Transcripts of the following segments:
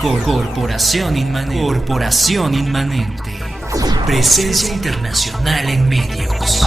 Corporación Inmanente. Presencia internacional en medios.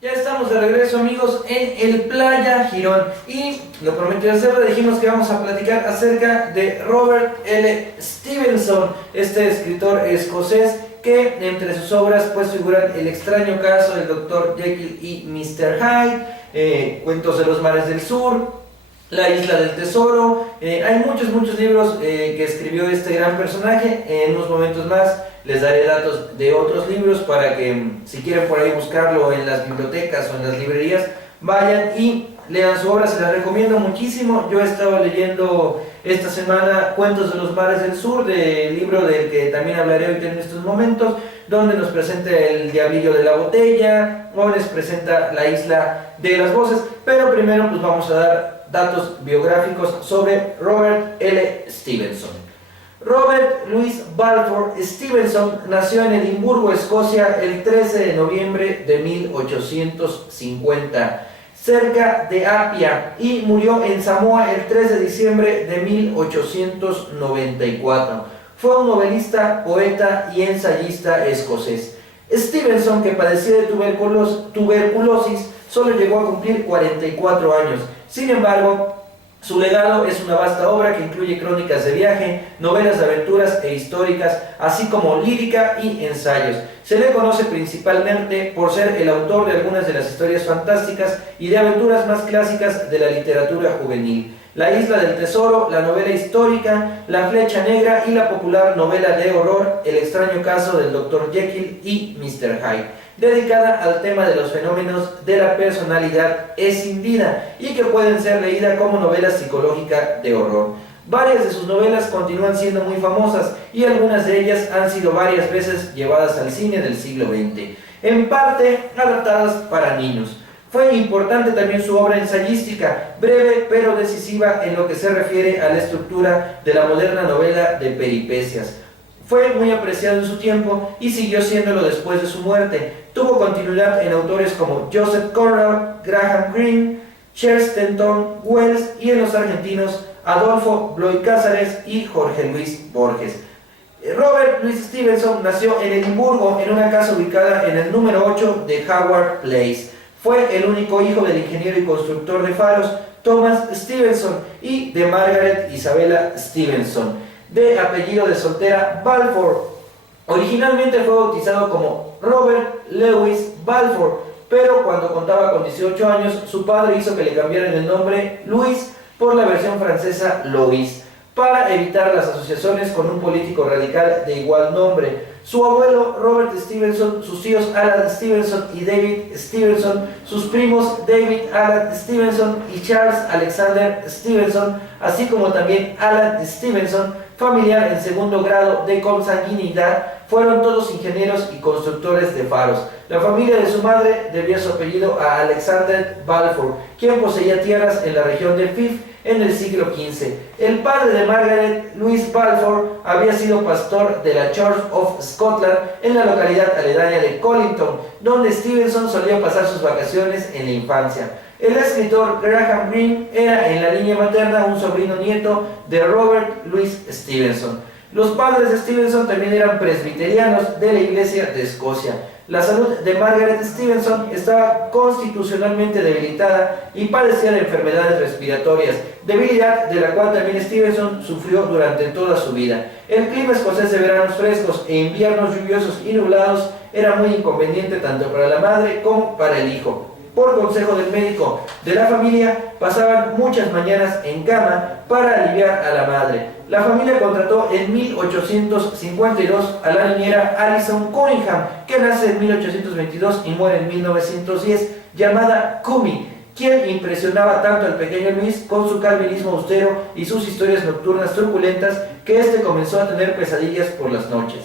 Ya estamos de regreso, amigos, en el Playa Girón. Y lo prometido hacerlo, dijimos que vamos a platicar acerca de Robert L. Stevenson, este escritor escocés que entre sus obras pues figuran El extraño caso del Dr. Jekyll y Mr. Hyde, Cuentos de los mares del sur, La isla del tesoro. Hay muchos libros que escribió este gran personaje. En unos momentos más les daré datos de otros libros para que si quieren por ahí buscarlo en las bibliotecas o en las librerías, vayan y lean su obra. Se la recomiendo muchísimo. Yo he estado leyendo esta semana Cuentos de los mares del sur, del libro del que también hablaré ahorita en estos momentos, donde nos presenta el diablillo de la botella o les presenta la isla de las voces. Pero primero pues vamos a dar datos biográficos sobre Robert L. Stevenson. Robert Louis Balfour Stevenson nació en Edimburgo, Escocia, el 13 de noviembre de 1850, cerca de Apia, y murió en Samoa el 3 de diciembre de 1894. Fue un novelista, poeta y ensayista escocés. Stevenson, que padecía de tuberculosis, solo llegó a cumplir 44 años. Sin embargo, su legado es una vasta obra que incluye crónicas de viaje, novelas de aventuras e históricas, así como lírica y ensayos. Se le conoce principalmente por ser el autor de algunas de las historias fantásticas y de aventuras más clásicas de la literatura juvenil: La isla del tesoro, la novela histórica, La flecha negra y la popular novela de horror El extraño caso del Dr. Jekyll y Mr. Hyde, dedicada al tema de los fenómenos de la personalidad escindida y que pueden ser leídas como novela psicológica de horror. Varias de sus novelas continúan siendo muy famosas y algunas de ellas han sido varias veces llevadas al cine del siglo XX, en parte adaptadas para niños. Fue importante también su obra ensayística, breve pero decisiva en lo que se refiere a la estructura de la moderna novela de peripecias. Fue muy apreciado en su tiempo y siguió siéndolo después de su muerte. Tuvo continuidad en autores como Joseph Conrad, Graham Greene, Chesterton Wells y en los argentinos Adolfo Bloy Cáceres y Jorge Luis Borges. Robert Louis Stevenson nació en Edimburgo, en una casa ubicada en el número 8 de Howard Place. Fue el único hijo del ingeniero y constructor de faros Thomas Stevenson y de Margaret Isabella Stevenson, de apellido de soltera Balfour. Originalmente fue bautizado como Robert Lewis Balfour, pero cuando contaba con 18 años, su padre hizo que le cambiaran el nombre Louis por la versión francesa Louis, para evitar las asociaciones con un político radical de igual nombre. Su abuelo Robert Stevenson, sus tíos Alan Stevenson y David Stevenson, sus primos David Alan Stevenson y Charles Alexander Stevenson, así como también Alan Stevenson, familiar en segundo grado de consanguinidad, fueron todos ingenieros y constructores de faros. La familia de su madre debió su apellido a Alexander Balfour, quien poseía tierras en la región de Fife en el siglo XV. El padre de Margaret, Louis Balfour, había sido pastor de la Church of Scotland en la localidad aledaña de Colinton, donde Stevenson solía pasar sus vacaciones en la infancia. El escritor Graham Greene era en la línea materna un sobrino nieto de Robert Louis Stevenson. Los padres de Stevenson también eran presbiterianos de la Iglesia de Escocia. La salud de Margaret Stevenson estaba constitucionalmente debilitada y padecía de enfermedades respiratorias, debilidad de la cual también Stevenson sufrió durante toda su vida. El clima escocés de veranos frescos e inviernos lluviosos y nublados era muy inconveniente tanto para la madre como para el hijo. Por consejo del médico de la familia, pasaban muchas mañanas en cama para aliviar a la madre. La familia contrató en 1852 a la niñera Alison Cunningham, que nace en 1822 y muere en 1910, llamada Cumi, quien impresionaba tanto al pequeño Luis con su calvinismo austero y sus historias nocturnas turbulentas que este comenzó a tener pesadillas por las noches.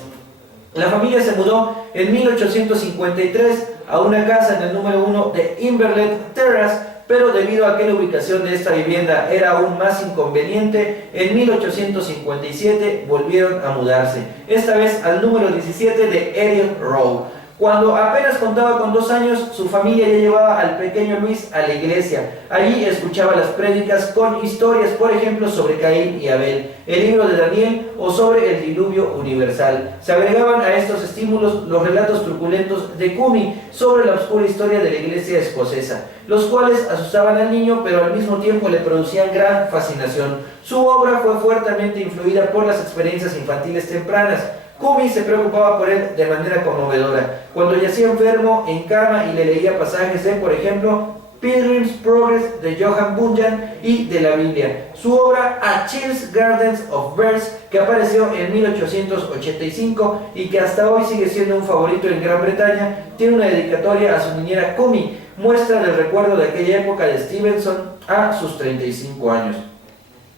La familia se mudó en 1853 a una casa en el número 1 de Inverlet Terrace, pero debido a que la ubicación de esta vivienda era aún más inconveniente, en 1857 volvieron a mudarse, esta vez al número 17 de Eriot Row. Cuando apenas contaba con 2 años, su familia ya llevaba al pequeño Luis a la iglesia. Allí escuchaba las prédicas con historias, por ejemplo, sobre Caín y Abel, el libro de Daniel o sobre el diluvio universal. Se agregaban a estos estímulos los relatos truculentos de Cumi sobre la oscura historia de la iglesia escocesa, los cuales asustaban al niño, pero al mismo tiempo le producían gran fascinación. Su obra fue fuertemente influida por las experiencias infantiles tempranas. Cumi se preocupaba por él de manera conmovedora. Cuando yacía enfermo en cama y le leía pasajes de, por ejemplo, Pilgrim's Progress de Johann Bunyan y de la Biblia. Su obra Achilles Gardens of Verse, que apareció en 1885 y que hasta hoy sigue siendo un favorito en Gran Bretaña, tiene una dedicatoria a su niñera Cumi, muestra del recuerdo de aquella época de Stevenson a sus 35 años.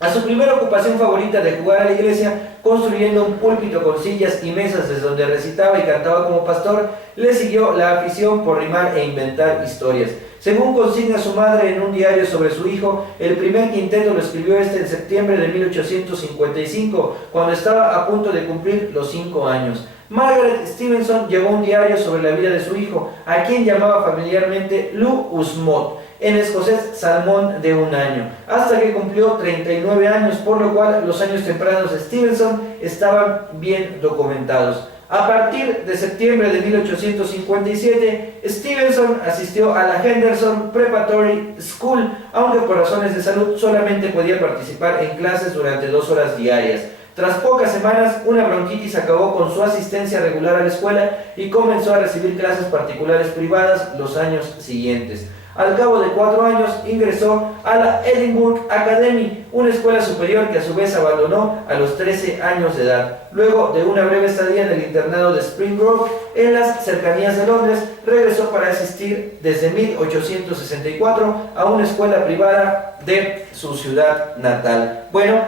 A su primera ocupación favorita de jugar a la iglesia, construyendo un púlpito con sillas y mesas desde donde recitaba y cantaba como pastor, le siguió la afición por rimar e inventar historias. Según consigna su madre en un diario sobre su hijo, el primer quinteto lo escribió en septiembre de 1855, cuando estaba a punto de cumplir los 5 años. Margaret Stevenson llevó un diario sobre la vida de su hijo, a quien llamaba familiarmente Lou Usmot, en escocés Salmón de 1 año, hasta que cumplió 39 años, por lo cual los años tempranos de Stevenson estaban bien documentados. A partir de septiembre de 1857, Stevenson asistió a la Henderson Preparatory School, aunque por razones de salud solamente podía participar en clases durante 2 horas diarias. Tras pocas semanas, una bronquitis acabó con su asistencia regular a la escuela y comenzó a recibir clases particulares privadas los años siguientes. Al cabo de 4 años ingresó a la Edinburgh Academy, una escuela superior que a su vez abandonó a los 13 años de edad. Luego de una breve estadía en el internado de Spring Grove, en las cercanías de Londres, regresó para asistir desde 1864 a una escuela privada de su ciudad natal. Bueno,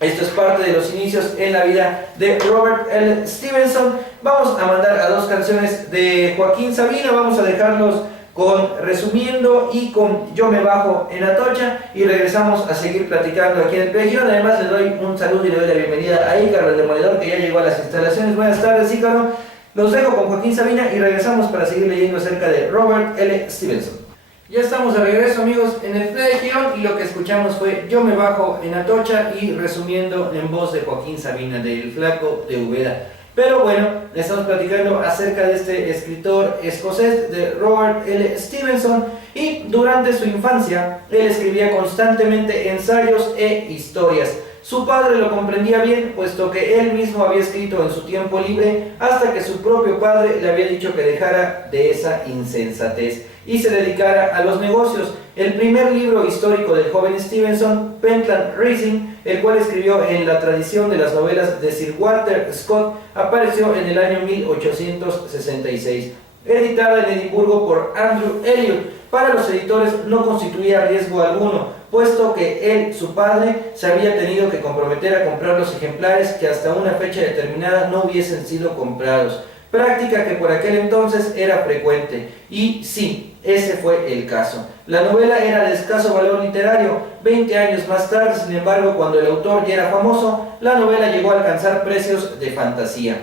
esto es parte de los inicios en la vida de Robert L. Stevenson. Vamos a mandar a 2 canciones de Joaquín Sabina, vamos a dejarlos con Resumiendo y con Yo me bajo en Atocha, y regresamos a seguir platicando aquí en el Región. Además le doy un saludo y le doy la bienvenida a Ícaro el Demoledor, que ya llegó a las instalaciones. Buenas tardes, Ícaro. Los dejo con Joaquín Sabina y regresamos para seguir leyendo acerca de Robert L. Stevenson. Ya estamos de regreso, amigos, en el Región, y lo que escuchamos fue Yo me bajo en Atocha y Resumiendo en voz de Joaquín Sabina, del Flaco de Úbeda. Pero bueno, estamos platicando acerca de este escritor escocés, de Robert L. Stevenson, y durante su infancia él escribía constantemente ensayos e historias. Su padre lo comprendía bien, puesto que él mismo había escrito en su tiempo libre, hasta que su propio padre le había dicho que dejara de esa insensatez y se dedicara a los negocios. El primer libro histórico del joven Stevenson, Pentland Rising, el cual escribió en la tradición de las novelas de Sir Walter Scott, apareció en el año 1866. Editada en Edimburgo por Andrew Elliot, para los editores no constituía riesgo alguno, puesto que él, su padre, se había tenido que comprometer a comprar los ejemplares que hasta una fecha determinada no hubiesen sido comprados, práctica que por aquel entonces era frecuente. Y sí, ese fue el caso. La novela era de escaso valor literario. 20 años más tarde, sin embargo, cuando el autor ya era famoso, la novela llegó a alcanzar precios de fantasía.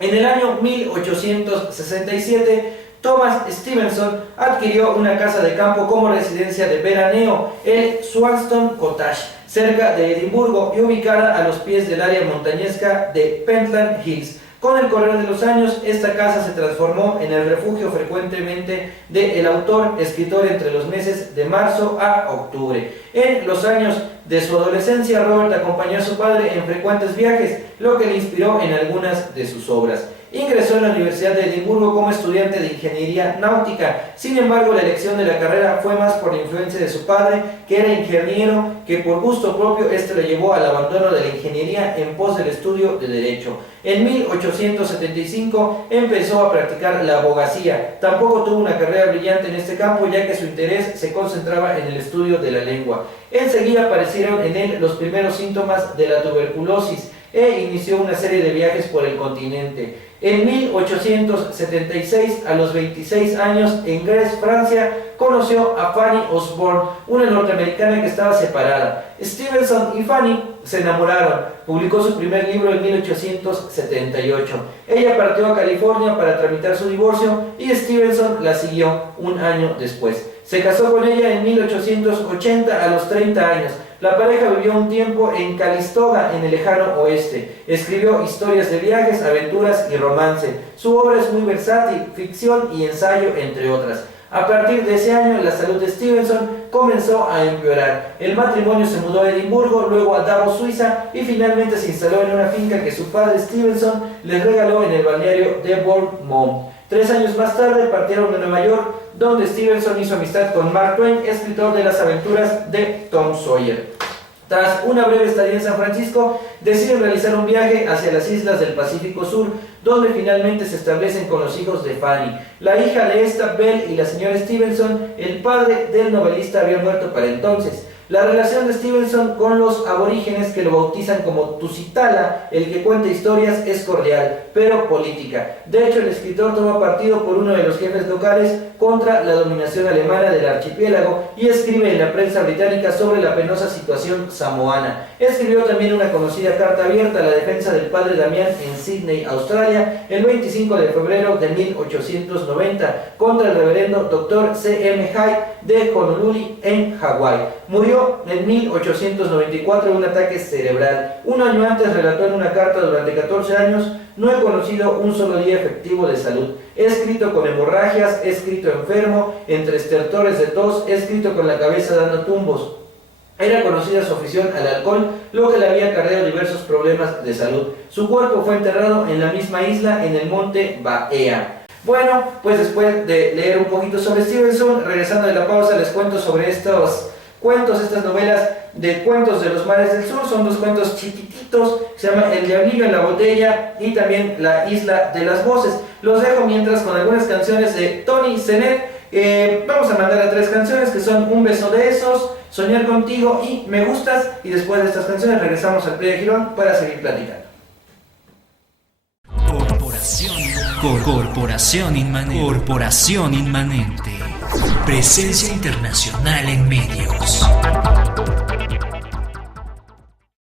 En el año 1867, Thomas Stevenson adquirió una casa de campo como residencia de veraneo, el Swanston Cottage, cerca de Edimburgo y ubicada a los pies del área montañesca de Pentland Hills. Con el correr de los años, esta casa se transformó en el refugio frecuentemente del autor, escritor entre los meses de marzo a octubre. En los años de su adolescencia, Robert acompañó a su padre en frecuentes viajes, lo que le inspiró en algunas de sus obras. Ingresó en la Universidad de Edimburgo como estudiante de ingeniería náutica. Sin embargo, la elección de la carrera fue más por la influencia de su padre, que era ingeniero, que por gusto propio este le llevó al abandono de la ingeniería en pos del estudio de Derecho. En 1875 empezó a practicar la abogacía. Tampoco tuvo una carrera brillante en este campo, ya que su interés se concentraba en el estudio de la lengua. Enseguida aparecieron en él los primeros síntomas de la tuberculosis. e inició una serie de viajes por el continente. En 1876, a los 26 años, en Grèce, Francia, conoció a Fanny Osborne, una norteamericana que estaba separada. Stevenson y Fanny se enamoraron. Publicó su primer libro en 1878. Ella partió a California para tramitar su divorcio y Stevenson la siguió un año después. Se casó con ella en 1880 a los 30 años. La pareja vivió un tiempo en Calistoga, en el lejano oeste. Escribió historias de viajes, aventuras y romance. Su obra es muy versátil, ficción y ensayo, entre otras. A partir de ese año, la salud de Stevenson comenzó a empeorar. El matrimonio se mudó a Edimburgo, luego a Davos, Suiza, y finalmente se instaló en una finca que su padre Stevenson les regaló en el balneario de Bournemouth. 3 años más tarde partieron a Nueva York, donde Stevenson hizo amistad con Mark Twain, escritor de las aventuras de Tom Sawyer. Tras una breve estadía en San Francisco, deciden realizar un viaje hacia las islas del Pacífico Sur, donde finalmente se establecen con los hijos de Fanny. La hija de esta, Belle, y la señora Stevenson, el padre del novelista había muerto para entonces. La relación de Stevenson con los aborígenes, que lo bautizan como Tusitala, el que cuenta historias, es cordial, pero política. De hecho, el escritor toma partido por uno de los jefes locales contra la dominación alemana del archipiélago y escribe en la prensa británica sobre la penosa situación samoana. Escribió también una conocida carta abierta a la defensa del padre Damián en Sydney, Australia, el 25 de febrero de 1890, contra el reverendo Dr. C.M. Hyde de Honolulu, en Hawái. Murió en 1894 de un ataque cerebral. Un año antes relató en una carta: durante 14 años no he conocido un solo día efectivo de salud. He escrito con hemorragias, he escrito enfermo, entre estertores de tos, he escrito con la cabeza dando tumbos. Era conocida su afición al alcohol, lo que le había acarreado diversos problemas de salud. Su cuerpo fue enterrado en la misma isla, en el monte Baea. Bueno, pues después de leer un poquito sobre Stevenson, regresando de la pausa, les cuento sobre estos cuentos, estas novelas de Cuentos de los Mares del Sur. Son 2 cuentos chiquititos, se llaman El Diablillo en la Botella y también La Isla de las Voces. Los dejo mientras con algunas canciones de Tony Zenet. Vamos a mandar a 3 canciones que son Un Beso de Esos, Soñar Contigo y Me Gustas, y después de estas canciones regresamos al Playa Girón para seguir platicando. Corporación Inmanente. Presencia internacional en medios.